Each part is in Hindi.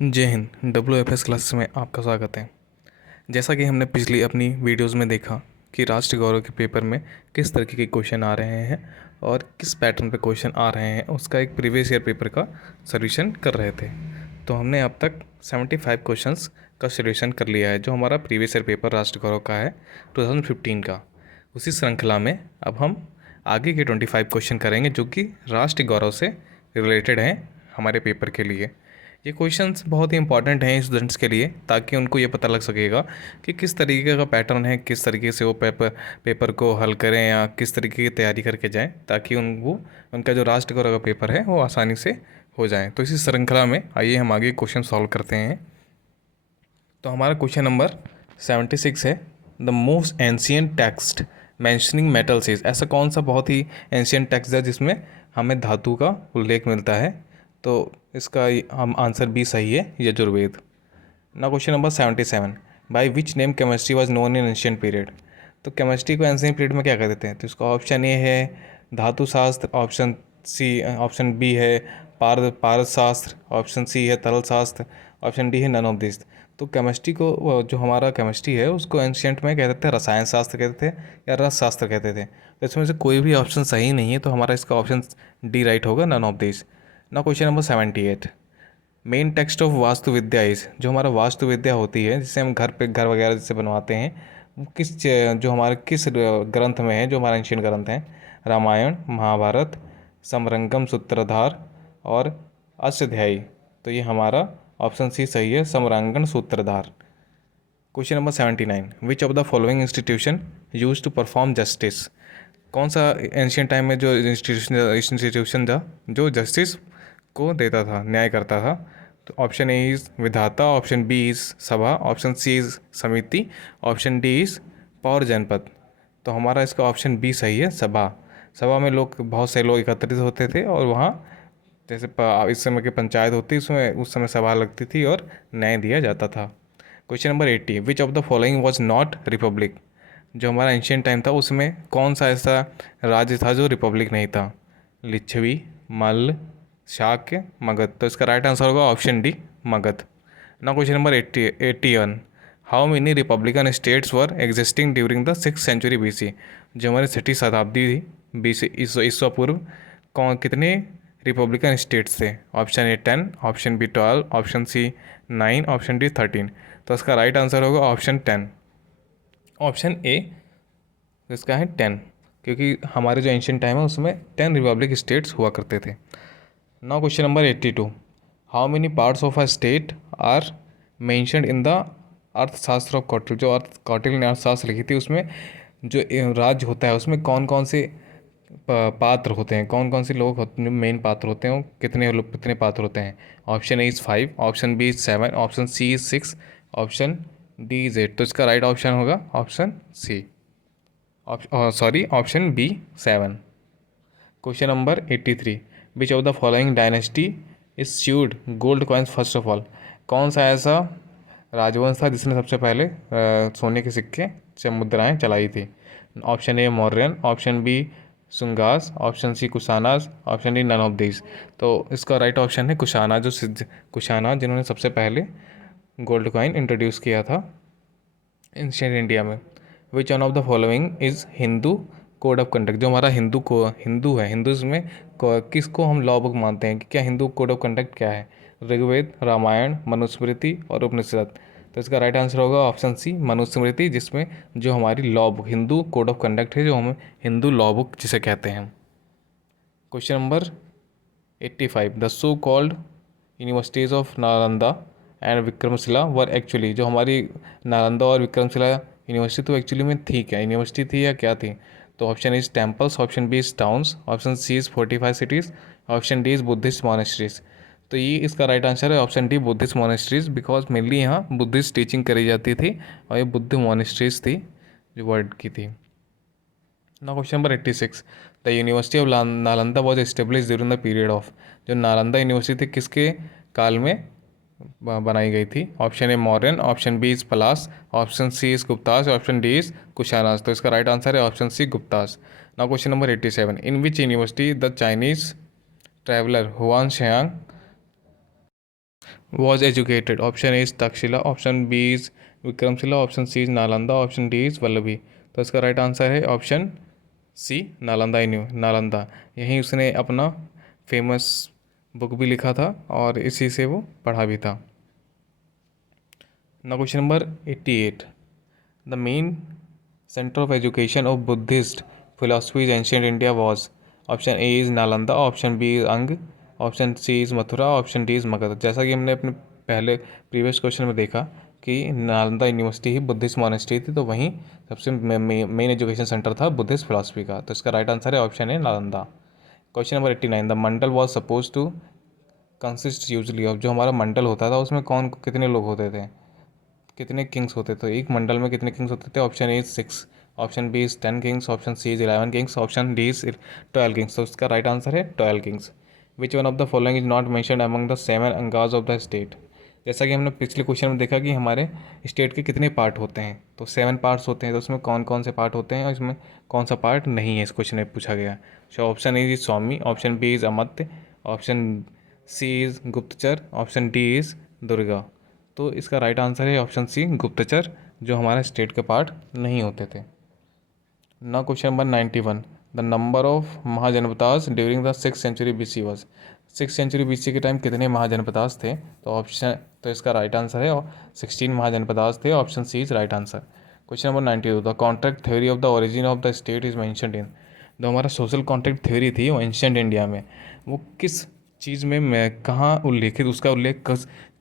जय हिंद। WFS क्लासेस में आपका स्वागत है। जैसा कि हमने पिछली अपनी वीडियोस में देखा कि राष्ट्र गौरव के पेपर में किस तरीके के क्वेश्चन आ रहे हैं और किस पैटर्न पे क्वेश्चन आ रहे हैं, उसका एक प्रीवियस ईयर पेपर का सॉल्यूशन कर रहे थे। तो हमने अब तक 75 क्वेश्चंस का सॉल्यूशन कर लिया है, जो हमारा प्रीवियस ईयर पेपर राष्ट्र गौरव का है 2015 का। उसी श्रृंखला में अब हम आगे के 25 क्वेश्चन करेंगे जो कि राष्ट्र गौरव से रिलेटेड हैं हमारे पेपर के लिए। ये क्वेश्चंस बहुत ही इंपॉर्टेंट हैं स्टूडेंट्स के लिए, ताकि उनको ये पता लग सकेगा कि किस तरीके का पैटर्न है, किस तरीके से वो पेपर को हल करें या किस तरीके की तैयारी करके जाएं, ताकि उनका जो राष्ट्र गौरव का पेपर है वो आसानी से हो जाए। तो इसी श्रृंखला में आइए हम आगे क्वेश्चन सॉल्व करते हैं। तो हमारा क्वेश्चन नंबर 76 है, the most ancient text mentioning metals is. ऐसा कौन सा बहुत ही एंशियंट टेक्स्ट है जिसमें हमें धातु का उल्लेख मिलता है? तो इसका हम आंसर बी सही है, यजुर्वेद। ना question number 77, by which name chemistry was known in ancient period. तो केमिस्ट्री को एंशियंट पीरियड में क्या कहते हैं? तो इसका ऑप्शन ए है धातु शास्त्र, ऑप्शन बी है पारद शास्त्र, ऑप्शन सी है तरल शास्त्र, ऑप्शन डी है नन ऑफ दिस। तो केमिस्ट्री को जो हमारा केमिस्ट्री है उसको एंशियंट में कहते थे रसायन शास्त्र कहते थे या रस शास्त्र कहते थे। तो इसमें से कोई भी ऑप्शन सही नहीं है, तो हमारा इसका ऑप्शन डी राइट होगा, नन ऑफ दिस। ना question number 78, main text of vastu Vidya is. जो हमारा वास्तु विद्या होती है जिससे हम घर वगैरह जिससे बनवाते हैं, वो जो हमारे किस ग्रंथ में है, जो हमारा एंशियंट ग्रंथ है? रामायण, महाभारत, समरंगम सूत्रधार और अष्टाध्यायी। तो ये हमारा ऑप्शन सी सही है, Samarangana Sutradhara. Question number 79, which of the following institution use to perform justice. कौन सा एंशियंट टाइम में जो इंस्टीट्यूशन था जो जस्टिस को देता था, न्याय करता था? तो ऑप्शन ए इज़ विधाता, ऑप्शन बी इज़ सभा, ऑप्शन सी इज़ समिति, ऑप्शन डी इज़ पौर जनपद। तो हमारा इसका ऑप्शन बी सही है, सभा। सभा में बहुत से लोग एकत्रित होते थे और वहाँ जैसे इस समय की पंचायत होती उसमें उस समय सभा लगती थी और न्याय दिया जाता था। Question number 80, which of the following was not Republic. जो हमारा एंशियंट टाइम था उसमें कौन सा ऐसा राज्य था जो रिपब्लिक नहीं था? लिच्छवी, मल्ल, शाक्य, मगध। तो इसका राइट आंसर होगा ऑप्शन डी, मगध। ना question number 81, how many republican states were existing during the 6th century BC। जो हमारी 6ठी शताब्दी थी BC ईस्वा पूर्व, कितने रिपब्लिकन स्टेट्स थे? Option A 10, option B 12, option C 9, option D 13। तो इसका राइट आंसर होगा ऑप्शन 10, ऑप्शन ए। इसका है 10, क्योंकि हमारे जो एंशियंट टाइम है उसमें 10 रिपब्लिक स्टेट्स हुआ करते थे। Now question number 82, how many parts of a state are mentioned in the Arthashastra of Kautilya. जो कौटिल्य ने अर्थशास्त्र लिखी थी उसमें जो राज्य होता है उसमें कौन कौन से पात्र होते हैं, कौन कौन से लोग होते हैं, मेन पात्र होते हैं, वो कितने पात्र होते हैं? Option A is 5, option B is 7, option C is 6, option D is 8। तो इसका राइट ऑप्शन होगा option C, option B 7। Question number 83, which of the following dynasty issued gold coins first of all. कौन सा ऐसा राजवंश था जिसने सबसे पहले सोने के सिक्के मुद्राएं चलाई थी? Option A Mauryan, option B Sungas, option C Kushanas, option D none of this. तो इसका राइट ऑप्शन है कुशाना, कुशाना जिन्होंने सबसे पहले गोल्ड कॉइन इंट्रोड्यूस किया था एंशिएंट इंडिया में। विच one of the following is Hindu code of conduct. जो हमारा हिंदू है, हिंदूज़ में किसको हम लॉ बुक मानते हैं कि क्या हिंदू कोड ऑफ कंडक्ट क्या है? ऋग्वेद, रामायण, मनुस्मृति और उपनिषद। तो इसका राइट आंसर होगा ऑप्शन सी, मनुस्मृति, जिसमें जो हमारी law book Hindu code of conduct है, जो हम हिंदू लॉ बुक जिसे कहते हैं। Question number 85, the so called universities of Nalanda and Vikramshila were actually. जो हमारी नालंदा और विक्रमशिला यूनिवर्सिटी तो एक्चुअली में थी क्या, यूनिवर्सिटी थी या क्या थी? तो option is temples, option B is towns, option C is fortified cities, option D is Buddhist monasteries. तो ये इसका राइट आंसर है option D, Buddhist monasteries, because mainly यहाँ बुद्धिस्ट टीचिंग करी जाती थी और ये बुद्ध मॉनेस्ट्रीज थी जो वर्ल्ड की थी। ना question number 86, the university of Nalanda was establish during the period of. जो नालंदा यूनिवर्सिटी थी किसके काल में बनाई गई थी? Option A Mauryan, option B is Palas, option C is Guptas, option D is Kushanas. तो इसका राइट आंसर है option C, Guptas. Now question number 87, in which university the Chinese traveller Huan Xiang was educated? Option A is Takshashila, option B is Vikramashila, option C is Nalanda, option D is Vallabhi. तो इसका राइट आंसर है ऑप्शन सी, नालंदा नालंदा। यहीं उसने अपना फेमस बुक भी लिखा था और इसी से वो पढ़ा भी था। Now question number 88. The main center of education of Buddhist philosophy in ancient India was? Option A is Nalanda, option B is Ang, option C is Mathura, option D is Magadha। जैसा कि हमने अपने पहले प्रीवियस क्वेश्चन में देखा कि नालंदा यूनिवर्सिटी ही बुद्धिस्ट मॉनेस्ट्री थी, तो वहीं सबसे मेन एजुकेशन सेंटर था बुद्धिस्ट फिलासफी का। तो इसका राइट आंसर है option A, Nalanda. Question number 89। The Mandal was suppose to consist usually of? जो हमारा मंडल होता था उसमें कितने लोग होते थे, कितने किंग्स होते थे? एक मंडल में कितने किंग्स होते थे? Option A is 6, option B is 10 kings, option C is 11 kings, option D is 12 kings. तो उसका राइट आंसर है 12 kings. Which one of the following is not mentioned among the 7 Angas of the state? जैसा कि हमने पिछले क्वेश्चन में देखा कि हमारे स्टेट के कितने पार्ट होते हैं, तो 7 पार्ट्स होते हैं। तो उसमें कौन कौन से पार्ट होते हैं और इसमें कौन सा पार्ट नहीं है, इस क्वेश्चन में पूछा गया। So option A is swami, option B is amatya, option C is guptachar, option D is durga. तो इसका राइट आंसर है ऑप्शन सी, गुप्तचर, जो हमारे स्टेट के पार्ट नहीं होते थे। ना question number 91। The number of Mahajanapadas during the 6th century BC was? 6th century BC के टाइम कितने महाजनपदास थे? तो इसका राइट आंसर है 16 महाजनपदास थे, option C is right answer. Question number 92। The contract theory of the origin of the state is mentioned in? जो हमारा सोशल कॉन्ट्रैक्ट थ्योरी थी वो एंशिएंट इंडिया में, वो किस चीज़ में, मैं कहाँ उल्लेखित, उसका उल्लेख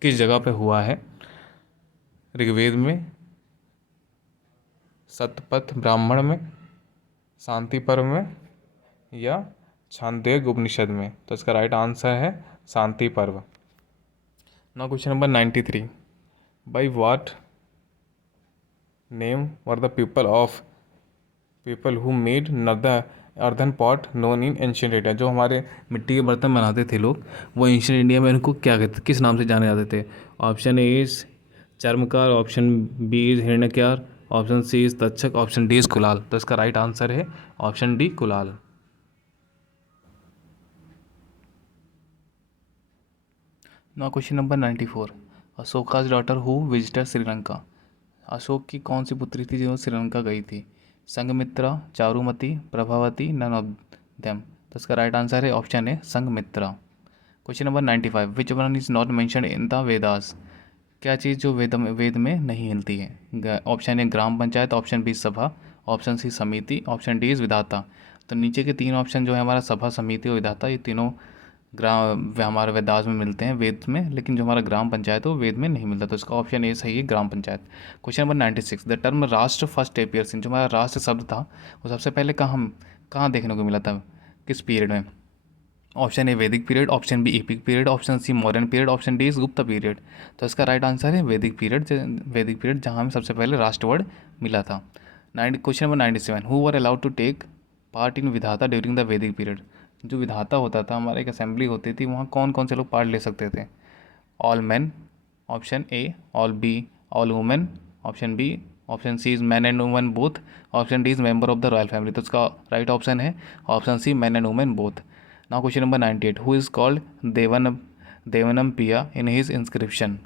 किस जगह पे हुआ है? ऋग्वेद में, सतपथ ब्राह्मण में, शांति पर्व में, या छांदोग्य उपनिषद में? तो इसका राइट आंसर है Shanti Parva. Now question number 93। By what name were the people who made the earthen pot known in ancient India? जो हमारे मिट्टी के बर्तन बनाते थे लोग, वो एंशियंट इंडिया में इनको क्या कहते, किस नाम से जाने जाते थे? Option A is charmakar, option B is hiranyakar, option C is takshak, option D is kulal. तो इसका राइट आंसर है option D, kulal. Now question number 94। Ashoka's daughter who visited Sri Lanka? Ashok की कौन सी पुत्री थी जो श्रीलंका गई थी? Sanghamitra, Charumati, Prabhavati, none of them. तो इसका राइट आंसर है option A, Sanghamitra. Question number 95। Which one is not mentioned in the Vedas? क्या चीज़ जो वेद में नहीं हिलती है? Option A Gram Panchayat, option B Sabha, option C Samiti, option D is विधाता। तो नीचे के 3 ऑप्शन जो है हमारा सभा, समिति और विधाता, ये तीनों हमारे वेदास में मिलते हैं, वेद में, लेकिन जो हमारा ग्राम पंचायत है वो वेद में नहीं मिलता। तो इसका ऑप्शन ए सही है, gram panchayat. Question number 96। The term rashtra first appears in? जो हमारा राष्ट्र शब्द था वो सबसे पहले कहाँ देखने को मिला था, किस पीरियड में? Option A Vedic period, option B epic period, option C modern period, option D is Gupta period. तो इसका राइट आंसर है वैदिक पीरियड, जहाँ हमें सबसे पहले राष्ट्र वर्ड मिला था। Question number 97। Who were allowed to take part in Vidatha during the वैदिक पीरियड? जो विधाता होता था, हमारा एक असेंबली होती थी, वहाँ कौन कौन से लोग पार्ट ले सकते थे? All man, option A, all B, all women, option B, option C is man and women both, option D is member of the royal family. तो इसका राइट ऑप्शन है option C, man and women both. Now question number 98। Who is called Devanam Piya in his inscription?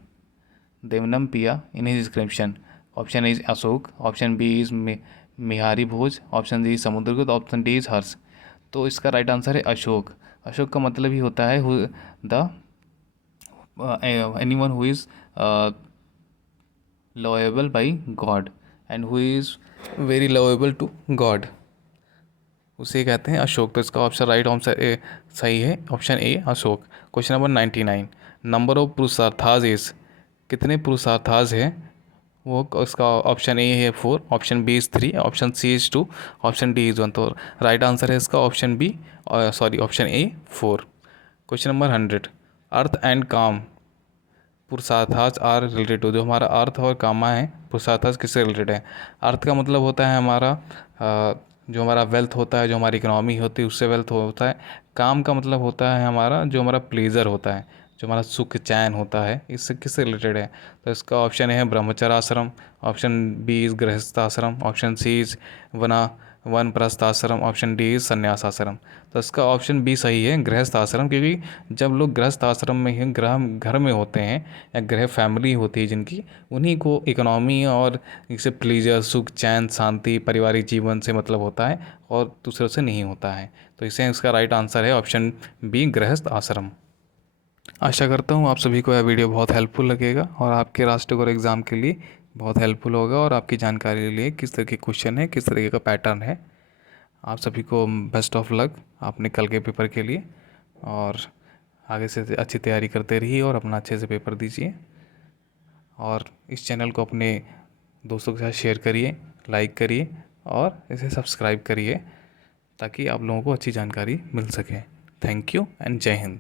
Devanam Piya in his inscription. Option A is Ashok, option B is Mihira Bhoj, option C Samudragupta, option D is हर्ष। तो इसका राइट आंसर है अशोक। अशोक का मतलब ही होता है the anyone who is liable by God and who is very liable to God, उसे कहते हैं अशोक। तो इसका ऑप्शन राइट आंसर ए सही है, option A Ashok. Question number 99। Number of purusharthas is? कितने पुरुषार्थाज हैं वो? इसका ऑप्शन ए है 4, option B is 3, option C is 2, option D is 1। तो राइट आंसर है इसका option B, option A 4। Question number 100। Artha and kama purusharthas are related to? जो हमारा अर्थ और कामा है, पुरुषार्थाज किससे रिलेटेड है? अर्थ का मतलब होता है हमारा जो हमारा वेल्थ होता है, जो हमारी इकोनॉमी होती है, उससे वेल्थ होता है। काम का मतलब होता है हमारा जो हमारा प्लेजर होता है, जो हमारा सुख चैन होता है, इससे किससे रिलेटेड है? तो इसका ऑप्शन है ब्रह्मचर्य आश्रम, ऑप्शन बी इज़ गृहस्थ आश्रम, ऑप्शन सी इज़ वानप्रस्थ आश्रम, ऑप्शन डी संन्यास आश्रम। तो इसका ऑप्शन बी सही है, गृहस्थ आश्रम, क्योंकि जब लोग गृहस्थ आश्रम में ही घर में होते हैं या गृह फैमिली होती है जिनकी, उन्हीं को इकोनॉमी और इससे प्लीजर, सुख, चैन, शांति, पारिवारिक जीवन से मतलब होता है और दूसरों से नहीं होता है। तो इसे इसका राइट आंसर है ऑप्शन बी, गृहस्थ आश्रम। आशा करता हूँ आप सभी को यह वीडियो बहुत हेल्पफुल लगेगा और आपके राष्ट्रीय गौरव एग्ज़ाम के लिए बहुत हेल्पफुल होगा और आपकी जानकारी के लिए किस तरह के क्वेश्चन है, किस तरीके का पैटर्न है। आप सभी को बेस्ट ऑफ लक अपने कल के पेपर के लिए, और आगे से अच्छी तैयारी करते रहिए और अपना अच्छे से पेपर दीजिए। और इस चैनल को अपने दोस्तों के साथ शेयर करिए, लाइक करिए और इसे सब्सक्राइब करिए ताकि आप लोगों को अच्छी जानकारी मिल सके। थैंक यू एंड जय हिंद।